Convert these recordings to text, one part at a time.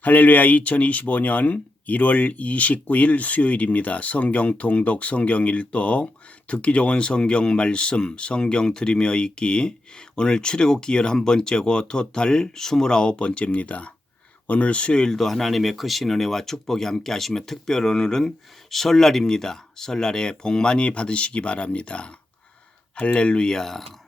할렐루야 2025년 1월 29일 수요일입니다. 성경 통독 성경 일도 듣기 좋은 성경 말씀 성경 들으며 읽기 오늘 출애굽기 열한 번째고 토탈 29번째입니다. 오늘 수요일도 하나님의 크신 은혜와 축복이 함께 하시며 특별 오늘은 설날입니다. 설날에 복 많이 받으시기 바랍니다. 할렐루야.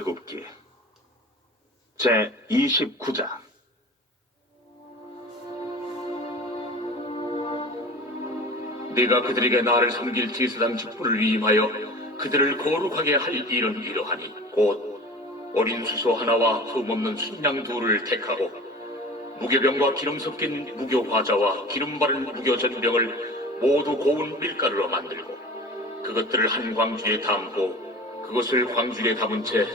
출애굽기 제 29장 네가 그들에게 나를 섬길 제사장 직분을 위임하여 그들을 거룩하게 할 일은 이러하니 곧 어린 수소 하나와 흠없는 순양 둘을 택하고 무교병과 기름 섞인 무교 과자와 기름 바른 무교 전병을 모두 고운 밀가루로 만들고 그것들을 한 광주에 담고 그것을 광주에 담은 채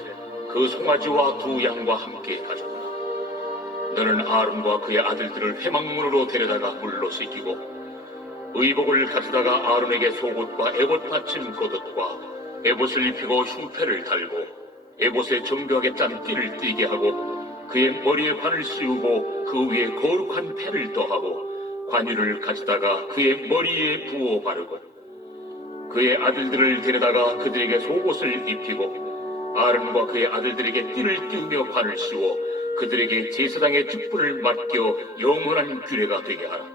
그 송아지와 두 양과 함께 가져오라. 너는 아론과 그의 아들들을 회막문으로 데려다가 물로 씻기고 의복을 가져다가 아론에게 속옷과 에봇 받침 겉옷과 에봇을 입히고 흉패를 달고 에봇에 정교하게 짠 띠를 띠게 하고 그의 머리에 관을 씌우고 그 위에 거룩한 패를 더하고 관유를 가져다가 그의 머리에 부어 바르고 그의 아들들을 데려다가 그들에게 속옷을 입히고 아론과 그의 아들들에게 띠를 띄우며 관을 씌워 그들에게 제사장의 직분을 맡겨 영원한 규례가 되게 하라.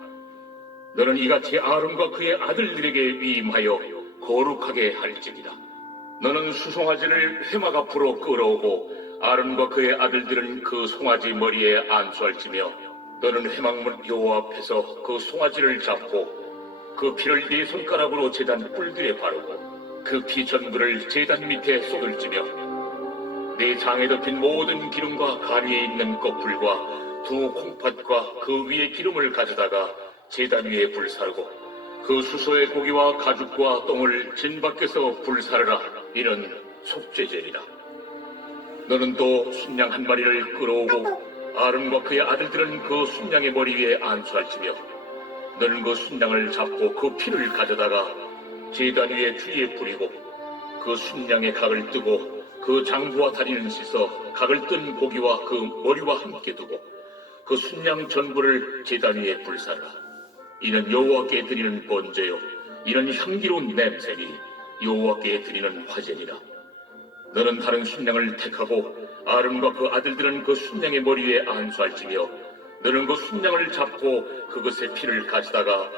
너는 이같이 아론과 그의 아들들에게 위임하여 거룩하게 할지니라. 너는 수송아지를 회막 앞으로 끌어오고 아론과 그의 아들들은 그 송아지 머리에 안수할지며 너는 회막문 여호와 앞에서 그 송아지를 잡고 그 피를 네 손가락으로 제단 뿔들에 바르고 그 피 전부를 제단 밑에 쏟을지며 네 장에 덮인 모든 기름과 가위에 있는 꺼풀과 두 콩팥과 그 위에 기름을 가져다가 제단 위에 불사르고 그 수소의 고기와 가죽과 똥을 진 밖에서 불사르라. 이는 속죄제니라. 너는 또 순양 한 마리를 끌어오고 아론과 그의 아들들은 그 순양의 머리 위에 안수할지며 너는 그 순양을 잡고 그 피를 가져다가 제단 위에 주위에 뿌리고 그 순양의 각을 뜨고 그 장부와 다리는 씻어 각을 뜬 고기와 그 머리와 함께 두고 그 순양 전부를 제단 위에 불사라. 이는 여호와께 드리는 번제요. 이는 향기로운 냄새니 여호와께 드리는 화제니라. 너는 다른 순양을 택하고 아름과 그 아들들은 그 순양의 머리 위에 안수할지며 너는 그 순양을 잡고 그것의 피를 가져다가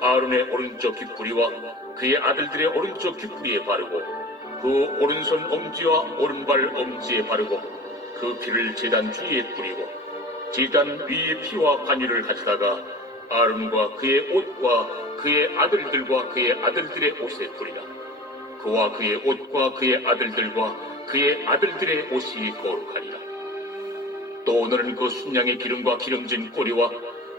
아론의 오른쪽 귓구리와 그의 아들들의 오른쪽 귓구리에 바르고 그 오른손 엄지와 오른발 엄지에 바르고 그 피를 제단 주위에 뿌리고 제단 위에 피와 관유를 가져다가 아론과 그의 옷과 그의 아들들과 그의 아들들의 옷에 뿌리라. 그와 그의 옷과 그의 아들들과 그의 아들들의 옷이 거룩하리라. 또 너는 그 순양의 기름과 기름진 꼬리와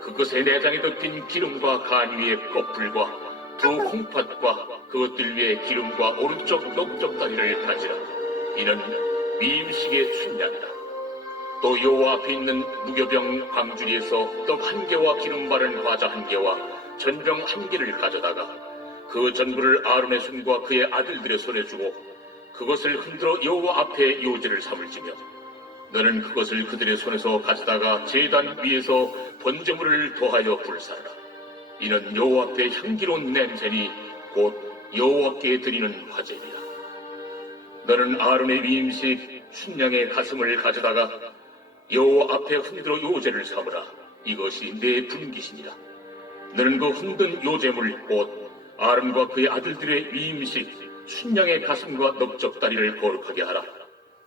그것의 내장에 덮인 기름과 간 위의 껍질과 두 홍팥과 그것들 위에 기름과 오른쪽 넓적 다리를 가지라. 이는 미임식의 순양이라. 또 여호와 앞에 있는 무교병 광주리에서 떡 한 개와 기름 바른 과자 한 개와 전병 한 개를 가져다가 그 전부를 아론의 손과 그의 아들들의 손에 주고 그것을 흔들어 여호와 앞에 요제를 삼을지며 너는 그것을 그들의 손에서 가져다가 제단 위에서 번제물을 더하여 불사라. 이는 여호와 앞에 향기로운 냄새니 곧 여호와께 드리는 화제니라. 너는 아론의 위임식 순양의 가슴을 가져다가 여호와 앞에 흔들어 요제를 삼으라. 이것이 내 분기시니라. 너는 그 흔든 요제물 곧 아론과 그의 아들들의 위임식 순양의 가슴과 넓적다리를 거룩하게 하라.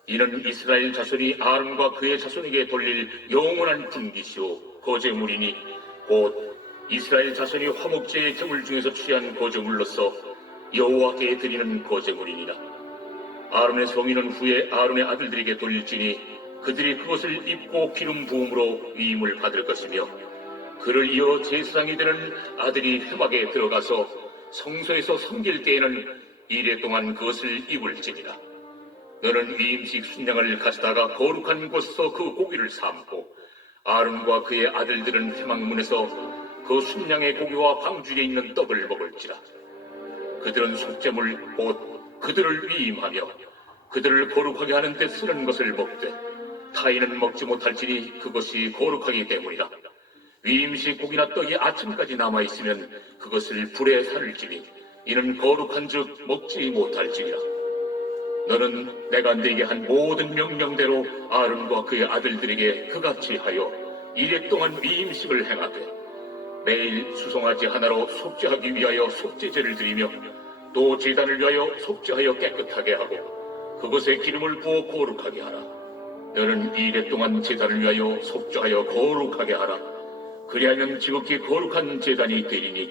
이는 이스라엘 자손이 아론과 그의 자손에게 돌릴 영원한 분기시오 거제물이니 곧 이스라엘 자손이 화목제의 제물 중에서 취한 거제물로서 여호와께 드리는 거제물이니라. 아론의 성인은 후에 아론의 아들들에게 돌릴지니 그들이 그것을 입고 기름 부음으로 위임을 받을 것이며 그를 이어 제사장이 되는 아들이 회막에 들어가서 성소에서 섬길 때에는 이래 동안 그것을 입을지니라. 너는 위임식 순양을 가져다가 거룩한 곳에서 그 고기를 삶고 아론과 그의 아들들은 회막문에서 그 순양의 고기와 방주에 있는 떡을 먹을지라. 그들은 속죄물 곧 그들을 위임하며 그들을 거룩하게 하는 데 쓰는 것을 먹되 타인은 먹지 못할지니 그것이 거룩하기 때문이라. 위임식 고기나 떡이 아침까지 남아 있으면 그것을 불에 살을지니 이는 거룩한즉 먹지 못할지니라. 너는 내가 네게 한 모든 명령대로 아론과 그의 아들들에게 그같이 하여 이래 동안 위임식을 행하되 매일 수송아지 하나로 속죄하기 위하여 속죄제를 드리며 또 제단을 위하여 속죄하여 깨끗하게 하고 그것에 기름을 부어 거룩하게 하라. 너는 이래 동안 제단을 위하여 속죄하여 거룩하게 하라. 그리하면 지극히 거룩한 제단이 되리니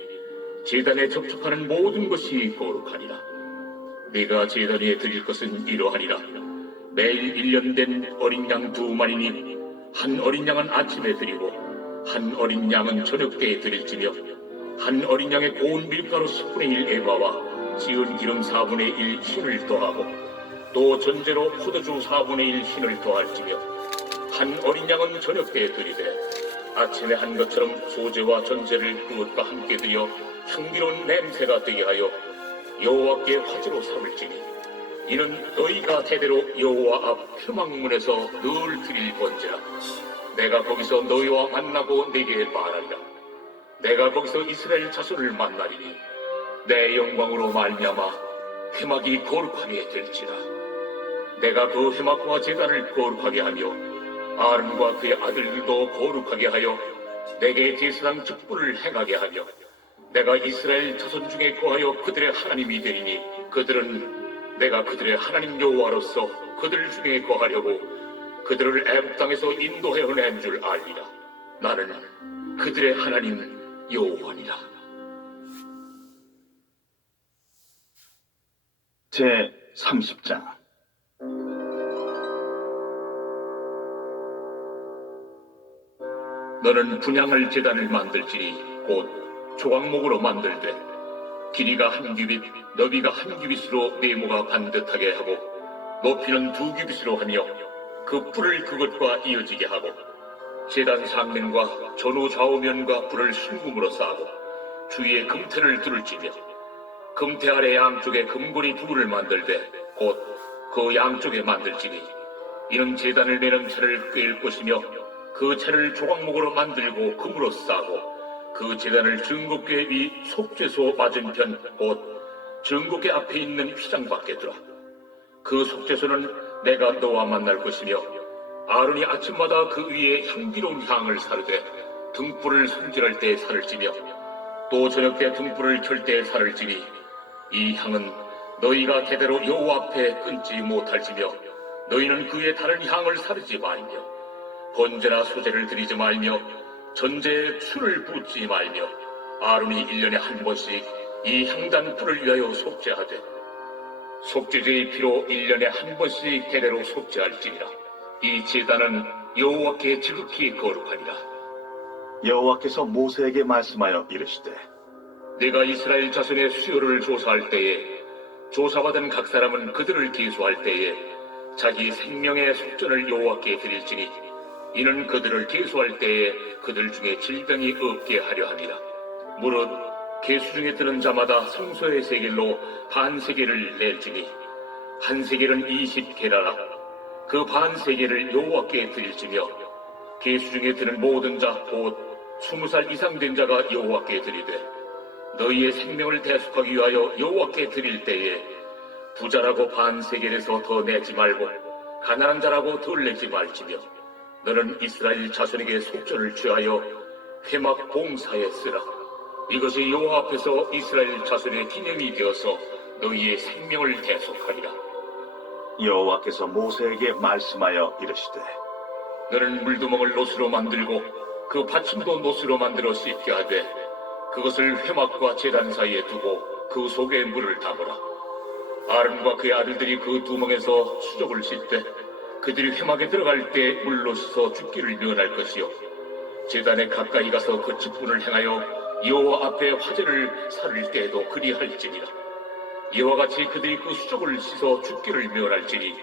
제단에 접촉하는 모든 것이 거룩하니라. 네가 제단 위에 드릴 것은 이러하니라. 매일 일년된 어린 양 두 마리니 한 어린 양은 아침에 드리고 한 어린 양은 저녁 때에 드릴지며 한 어린 양의 고운 밀가루 10분의 1 에바와 지은 기름 4분의 1 흰을 더하고 또 전제로 포도주 4분의 1 흰을 더할지며 한 어린 양은 저녁 때에 드리되 아침에 한 것처럼 소제와 전제를 그것과 함께 드려 향기로운 냄새가 되게 하여 여호와께 화제로 삼을지니 이는 너희가 대대로 여호와 앞 표망문에서 늘 드릴 번제라 내가 거기서 너희와 만나고 내게 말하리라 내가 거기서 이스라엘 자손을 만나리니 내 영광으로 말미암아 회막이 거룩하게 될지라. 내가 그 회막과 제단을 거룩하게 하며 아름과 그의 아들들도 거룩하게 하여 내게 제사장 직분을 행하게 하며 내가 이스라엘 자손 중에 거하여 그들의 하나님이 되리니 그들은 내가 그들의 하나님 여호와로서 그들 중에 거하려고 그들을 애굽 땅에서 인도해 낸줄 알리라. 나는 그들의 하나님 여호와니라. 제 30장. 너는 분양할 재단을 만들지니 곧 조각목으로 만들되 길이가 한 규빗, 너비가 한 규빗으로 네모가 반듯하게 하고 높이는 두 규빗으로 하며 그 뿔을 그것과 이어지게 하고 재단 상면과 전후 좌우면과 뿔을 순금으로 쌓고 주위에 금태를 두를지며 금태 아래 양쪽에 금고리 두를 만들되 곧 그 양쪽에 만들지니 이는 재단을 내는 채를 꿰일 것이며 그 채를 조각목으로 만들고 금으로 싸고 그 재단을 증거궤 위 속죄소 맞은편 곧 증거궤 앞에 있는 휘장 밖에 두라. 그 속죄소는 내가 너와 만날 것이며 아론이 아침마다 그 위에 향기로운 향을 사르되 등불을 손질할 때 사를지며 또 저녁 때 등불을 켤때 사를지니 이 향은 너희가 대대로 여호와 앞에 끊지 못할지며 너희는 그의 다른 향을 사르지 말며 번제나 소제를 드리지 말며 전제에 술을 붓지 말며 아론이 1년에 한 번씩 이 향단 불을 위하여 속죄하되 속죄제의 피로 1년에 한 번씩 대대로 속죄할지니라. 이 제단은 여호와께 지극히 거룩하니라. 여호와께서 모세에게 말씀하여 이르시되 내가 이스라엘 자손의 수요를 조사할 때에 조사받은 각 사람은 그들을 계수할 때에 자기 생명의 속전을 여호와께 드릴지니 이는 그들을 계수할 때에 그들 중에 질병이 없게 하려 함이라. 무릇 계수 중에 드는 자마다 성소의 세겔로 반 세겔을 낼지니 한 세겔은 20게라라. 그 반 세겔을 여호와께 드릴지며 계수 중에 드는 모든 자 곧 스무 살 이상 된 자가 여호와께 드리되 너희의 생명을 대속하기 위하여 여호와께 드릴 때에 부자라고 반 세겔에서 더 내지 말고 가난한 자라고 덜 내지 말지며 너는 이스라엘 자손에게 속전을 취하여 회막 봉사에 쓰라 이것이 여호와 앞에서 이스라엘 자손의 기념이 되어서 너희의 생명을 대속하리라 여호와께서 모세에게 말씀하여 이르시되 너는 물두멍을 노스로 만들고 그 받침도 노스로 만들어 씻게 하되 그것을 회막과 제단 사이에 두고 그 속에 물을 담으라. 아론과 그의 아들들이 그 두멍에서 수족을 씻되 그들이 회막에 들어갈 때 물로 씻어 죽기를 면할 것이요 제단에 가까이 가서 그 직분을 행하여 여호와 앞에 화제를 살릴 때에도 그리할지니라. 이와 같이 그들이 그 수족을 씻어 죽기를 면할지니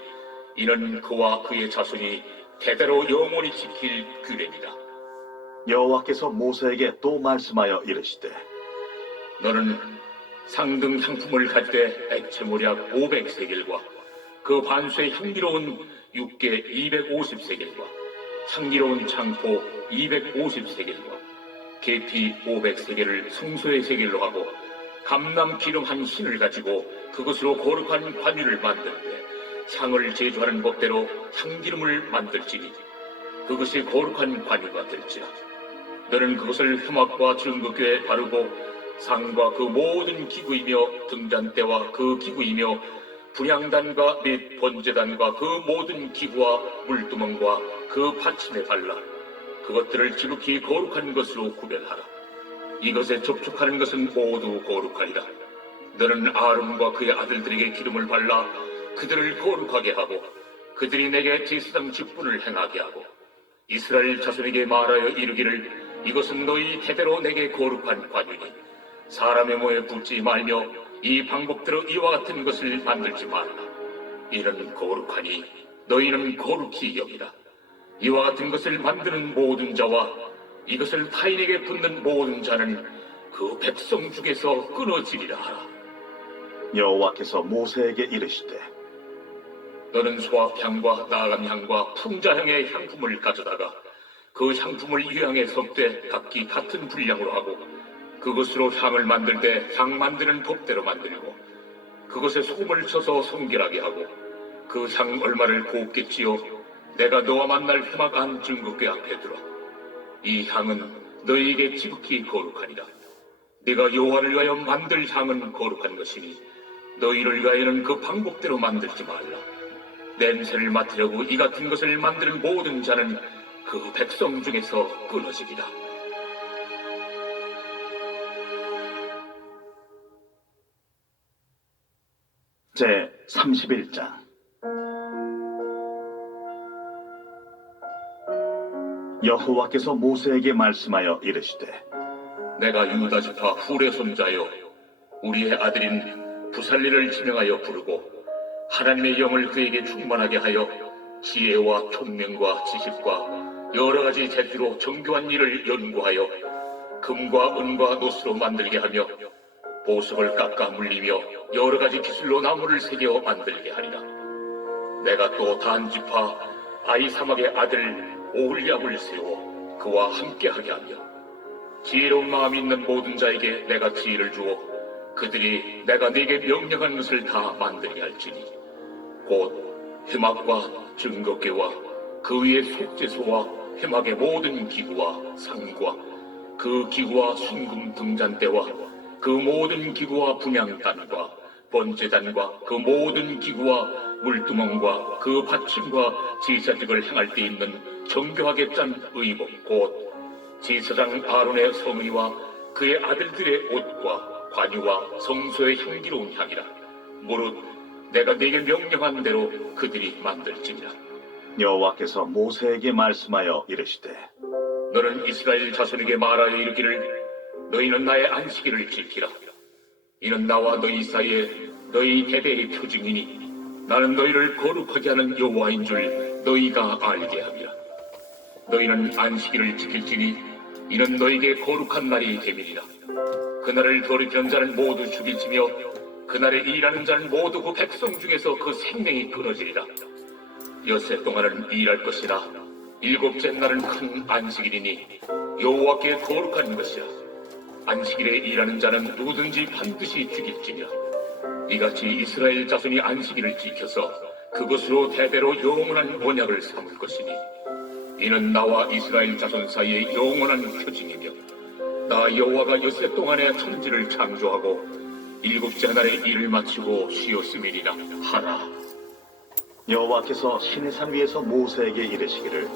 이는 그와 그의 자손이 대대로 영원히 지킬 규례니라. 여호와께서 모세에게 또 말씀하여 이르시되 너는 상등 향품을 갈때 액체모략 500세겔과 그 반수의 향기로운 육개 250세겔과 향기로운 창포 250세겔과 계피 500세겔을 성소의 세겔로 하고 감람 기름 한 신을 가지고 그것으로 거룩한 관유를 만드는데 향을 제조하는 법대로 향기름을 만들지니 그것이 거룩한 관유가 될지라. 너는 그것을 혐악과 증거교에 바르고 상과 그 모든 기구이며 등잔대와 그 기구이며 분향단과 및 번제단과 그 모든 기구와 물두멍과 그 받침에 발라 그것들을 지극히 거룩한 것으로 구별하라. 이것에 접촉하는 것은 모두 거룩하리라. 너는 아름과 그의 아들들에게 기름을 발라 그들을 거룩하게 하고 그들이 내게 제사장 직분을 행하게 하고 이스라엘 자손에게 말하여 이르기를 이것은 너희 대대로 내게 거룩한 관유니 사람의 모에 붙지 말며 이 방법대로 이와 같은 것을 만들지 말라. 이는 거룩하니 너희는 거룩히 여기라 이와 같은 것을 만드는 모든 자와 이것을 타인에게 붙는 모든 자는 그 백성 중에서 끊어지리라 하라. 여호와께서 모세에게 이르시되 너는 소합향과 나감향과 풍자향의 향품을 가져다가 그 향품을 유향에 섞되 각기 같은 분량으로 하고 그것으로 향을 만들 때 향 만드는 법대로 만들고 그것에 소금을 쳐서 성결하게 하고 그 향 얼마를 곱겠지요 내가 너와 만날 회막한 증거궤 앞에 들어 이 향은 너희에게 지극히 거룩하니라. 네가 여호와를 위하여 만들 향은 거룩한 것이니 너희를 위하여는 그 방법대로 만들지 말라. 냄새를 맡으려고 이 같은 것을 만드는 모든 자는 그 백성 중에서 끊어지리라. 제 31장 여호와께서 모세에게 말씀하여 이르시되 내가 유다 지파 훌의 손자여 우리의 아들인 부살리를 지명하여 부르고 하나님의 영을 그에게 충만하게 하여 지혜와 총명과 지식과 여러 가지 재주로 정교한 일을 연구하여 금과 은과 노스로 만들게 하며 보석을 깎아 물리며 여러 가지 기술로 나무를 새겨 만들게 하리라. 내가 또 단지파 아이사막의 아들 오울리압을 세워 그와 함께하게 하며 지혜로운 마음이 있는 모든 자에게 내가 지혜를 주어 그들이 내가 네게 명령한 것을 다 만들게 할지니 곧 회막과 증거궤와 그 위에 속죄소와 회막의 모든 기구와 상과 그 기구와 순금 등잔대와 그 모든 기구와 분양단과 번제단과 그 모든 기구와 물두멍과 그 받침과 제사직을 행할 때 있는 정교하게 짠 의복 곧 제사장 아론의 성의와 그의 아들들의 옷과 관유와 성소의 향기로운 향이라. 무릇 내가 네게 명령한 대로 그들이 만들지니라. 여호와께서 모세에게 말씀하여 이르시되 너는 이스라엘 자손에게 말하여 이르기를 너희는 나의 안식일을 지키라. 이는 나와 너희 사이에 너희 대대의 표징이니 나는 너희를 거룩하게 하는 여호와인 줄 너희가 알게 함이라 너희는 안식일을 지킬지니 이는 너희에게 거룩한 날이 됨이니라. 그날을 더럽히는 자는 모두 죽일지며 그날에 일하는 자는 모두 그 백성 중에서 그 생명이 끊어지리라. 여세 동안은 일할 것이라. 일곱째 날은 큰 안식일이니 여호와께 거룩한 것이라. 안식일에 일하는 자는 누구든지 반드시 죽일지며 이같이 이스라엘 자손이 안식일을 지켜서 그것으로 대대로 영원한 언약을 삼을 것이니 이는 나와 이스라엘 자손 사이의 영원한 표징이며 나 여호와가 여세 동안에 천지를 창조하고 일곱째 날에 일을 마치고 쉬었음이니라 하라. 여호와께서 시내산 위에서 모세에게 이르시기를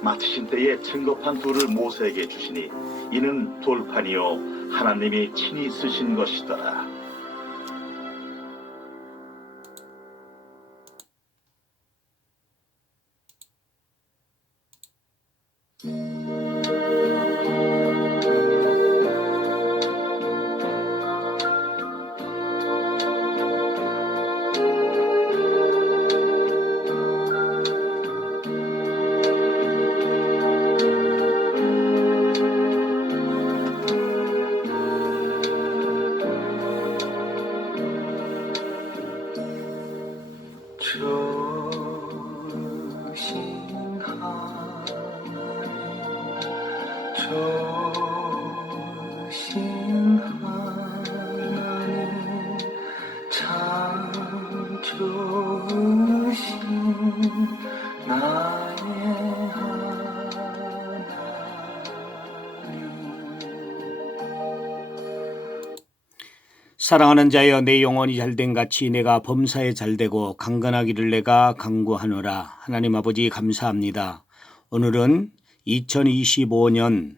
마치신 때에 증거판 둘을 모세에게 주시니 이는 돌판이요 하나님이 친히 쓰신 것이더라 주 사랑하는 자여 내 영혼이 잘된 같이 내가 범사에 잘되고 강건하기를 내가 강구하노라 하나님 아버지 감사합니다. 오늘은 2025년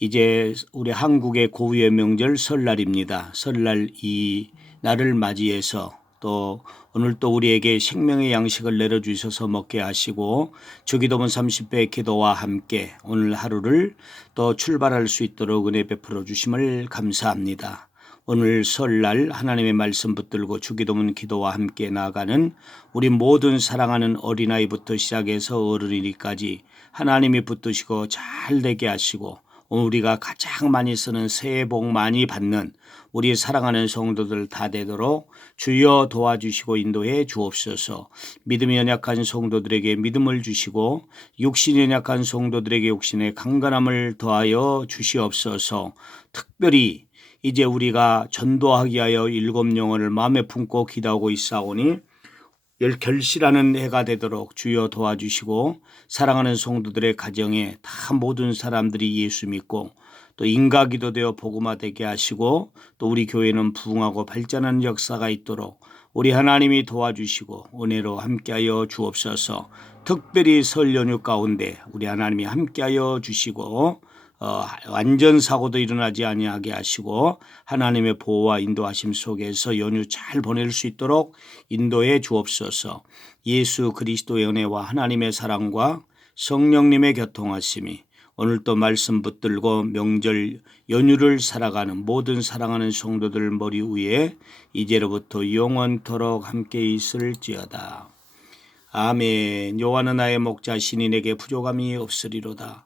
이제 우리 한국의 고유의 명절 설날입니다. 설날 이 날을 맞이해서 또 오늘 또 우리에게 생명의 양식을 내려주셔서 먹게 하시고 주기도문 30배 기도와 함께 오늘 하루를 또 출발할 수 있도록 은혜 베풀어 주심을 감사합니다. 오늘 설날 하나님의 말씀 붙들고 주기도문 기도와 함께 나아가는 우리 모든 사랑하는 어린아이부터 시작해서 어른이까지 하나님이 붙드시고 잘 되게 하시고 우리가 가장 많이 쓰는 새해 복 많이 받는 우리 사랑하는 성도들 다 되도록 주여 도와주시고 인도해 주옵소서. 믿음이 연약한 성도들에게 믿음을 주시고 육신이 연약한 성도들에게 육신의 강건함을 더하여 주시옵소서. 특별히 이제 우리가 전도하기 위하여 일곱 영혼을 마음에 품고 기도하고 있사오니 열 결실하는 해가 되도록 주여 도와주시고 사랑하는 성도들의 가정에 다 모든 사람들이 예수 믿고 또 인가기도 되어 복음화되게 하시고 또 우리 교회는 부흥하고 발전하는 역사가 있도록 우리 하나님이 도와주시고 은혜로 함께하여 주옵소서. 특별히 설 연휴 가운데 우리 하나님이 함께하여 주시고 어, 완전 사고도 일어나지 아니하게 하시고 하나님의 보호와 인도하심 속에서 연휴 잘 보낼 수 있도록 인도해 주옵소서. 예수 그리스도의 은혜와 하나님의 사랑과 성령님의 교통하심이 오늘 또 말씀 붙들고 명절 연휴를 살아가는 모든 사랑하는 성도들 머리 위에 이제로부터 영원토록 함께 있을지어다. 아멘. 여호와는 나의 목자 신인에게 부족함이 없으리로다.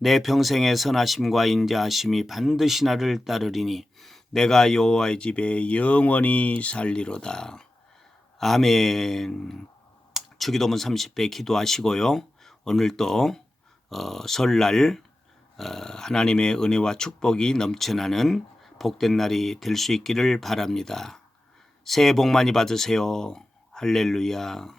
내 평생의 선하심과 인자하심이 반드시 나를 따르리니 내가 여호와의 집에 영원히 살리로다. 아멘. 주기도문 30배 기도하시고요. 오늘 또 어, 설날 어, 하나님의 은혜와 축복이 넘쳐나는 복된 날이 될 수 있기를 바랍니다. 새해 복 많이 받으세요. 할렐루야.